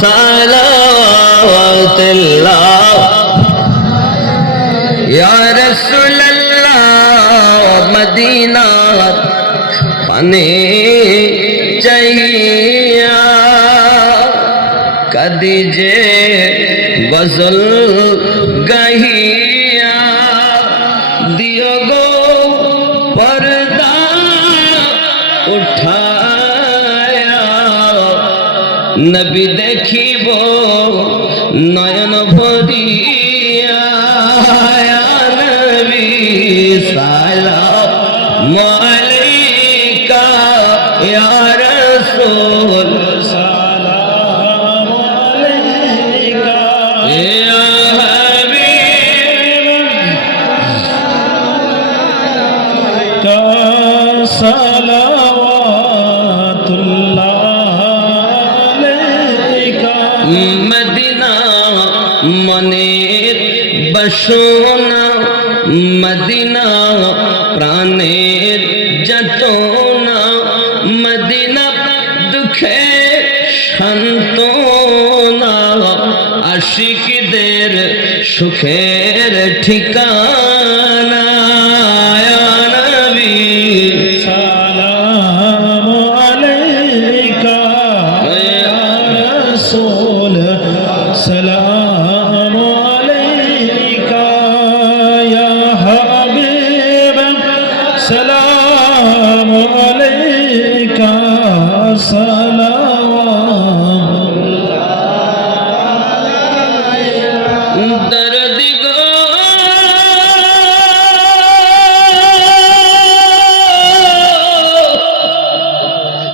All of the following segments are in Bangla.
সালাওয়াতুল্লাহ ইয়া রাসূলুল্লাহ মদিনা পানে চাইয়া কদি যে গজল গাহিয়া দিও গো পর্দা উঠায়া নবী দেখিব নয়ন ভরিয়া নবী সালাম আলাইকা ইয়া রাসূল সালাম আলাইকা ইয়া হাবিব সালাওয়াতুল্লাহ আলাইকা মদিনা মনের বাসনা মদিনা প্রাণের যাতনা মদিনা দুঃখে সান্ত্বনা আশিকদের সুখের ঠিকানা ইয়া নবী সালাম আলাইকা ইয়া রাসূল সালাম আলাইকা ইয়া হাবিব সালাম আলাইকা সালাম দরদি গো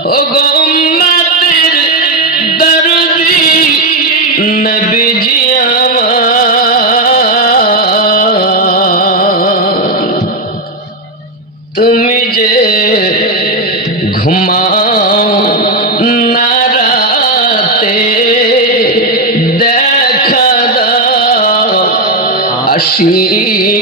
ও গো উম্মতের দরদি নবীজি আমার তুমি যে ঘুমাও না রাতে দেখা দাও আশিক